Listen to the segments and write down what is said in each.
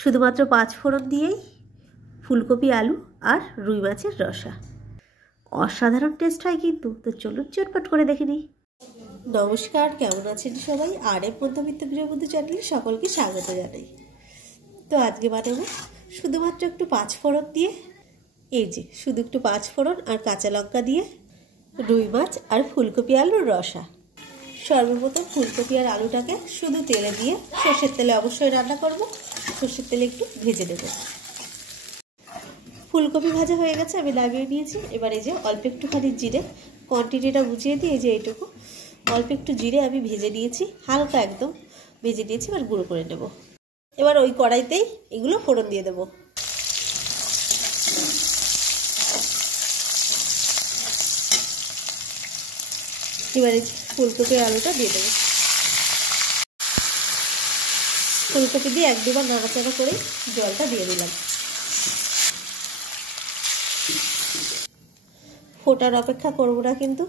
শুধুমাত্র 5 ফোড়ন দিয়েই ফুলকপি আলু আর রুই মাছের রসা। অসাধারণ টেস্ট হয় কিন্তু। তো চলুন চটপট করে দেখে নিই। নমস্কার, কেমন আছেন সবাই? আরএফ মধ্যবিত্ত গৃহবধূ চ্যানেলে সকলকে স্বাগত জানাই। তো আজকে বানাবো শুধুমাত্র একটু 5 ফোড়ন দিয়ে, এই যে শুধু একটু 5 ফোড়ন আর কাঁচা লঙ্কা দিয়ে রুই মাছ আর ফুলকপি আলুর রসা। সর্বপ্রথম ফুলকপি আর আলুটাকে শুধু তেলে দিয়ে, সর্ষের তেলে অবশ্যই রান্না করব, সর্ষের তেলে একটু ভেজে দেব। ফুলকপি ভাজা হয়ে গেছে, আমি নামিয়ে নিয়েছি। এবার এই যে অল্প একটুখানি জিরে, কোয়ান্টিটিটা বুঝিয়ে দিই, এই যে এইটুকু অল্প একটু জিরে আমি ভেজে নিয়েছি, হালকা একদম ভেজে নিয়েছি। এবার গুঁড়ো করে নেব। এবার ওই কড়াইতেই এগুলো ফোড়ন দিয়ে দেবো। এবারে ফুলকপি আলুটা দিয়ে দেবো। ফুলকপি দিয়ে 1-2 বার নাড়াচাড়া করে জলটা দিয়ে দিলাম। ফোটার অপেক্ষা করবো না কিন্তু,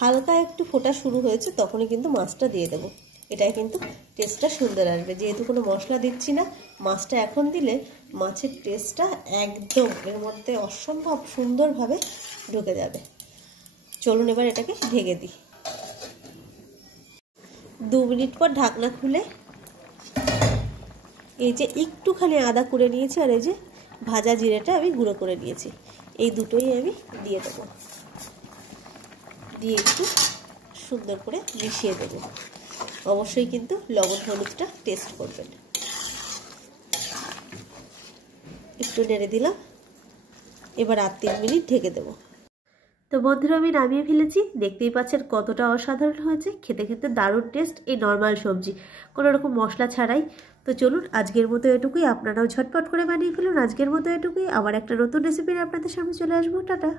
হালকা একটু ফোটা শুরু হয়েছে তখনই কিন্তু মাছটা দিয়ে দেবো। এটাই কিন্তু টেস্টটা সুন্দর আসবে। যেহেতু কোনো মশলা দিচ্ছি না, মাছটা এখন দিলে মাছের টেস্টটা একদম এর মধ্যে অসম্ভব সুন্দরভাবে ঢুকে যাবে। চলুন এবার এটাকে ঢেকে দিই। 2 মিনিট পর ঢাকনা খুলে এই যে একটুখানি আদা করে নিয়েছি, আর এই যে ভাজা জিরেটা আমি গুঁড়ো করে নিয়েছি, এই দুটোই আমি দিয়ে দেবো। দিয়ে একটু সুন্দর করে মিশিয়ে দেব। অবশ্যই কিন্তু লবণ হলুদটা টেস্ট করবেন। একটু নেড়ে দিলাম। এবার আর 3 মিনিট ঢেকে দেবো। তো বন্ধুরা, আমি নামিয়ে ফেলেছি। দেখতেই পাচ্ছেন কতটা অসাধারণ হয়েছে। খেতে খেতে দারুণ টেস্ট এই নর্মাল সবজি, কোনো রকম মশলা ছাড়াই। তো চলুন আজকের মতো এটুকুই। আপনারাও ঝটপট করে বানিয়ে ফেলুন। আজকের মতো এটুকুই। আবার একটা নতুন রেসিপি আপনাদের সামনে চলে আসবো। টাটা।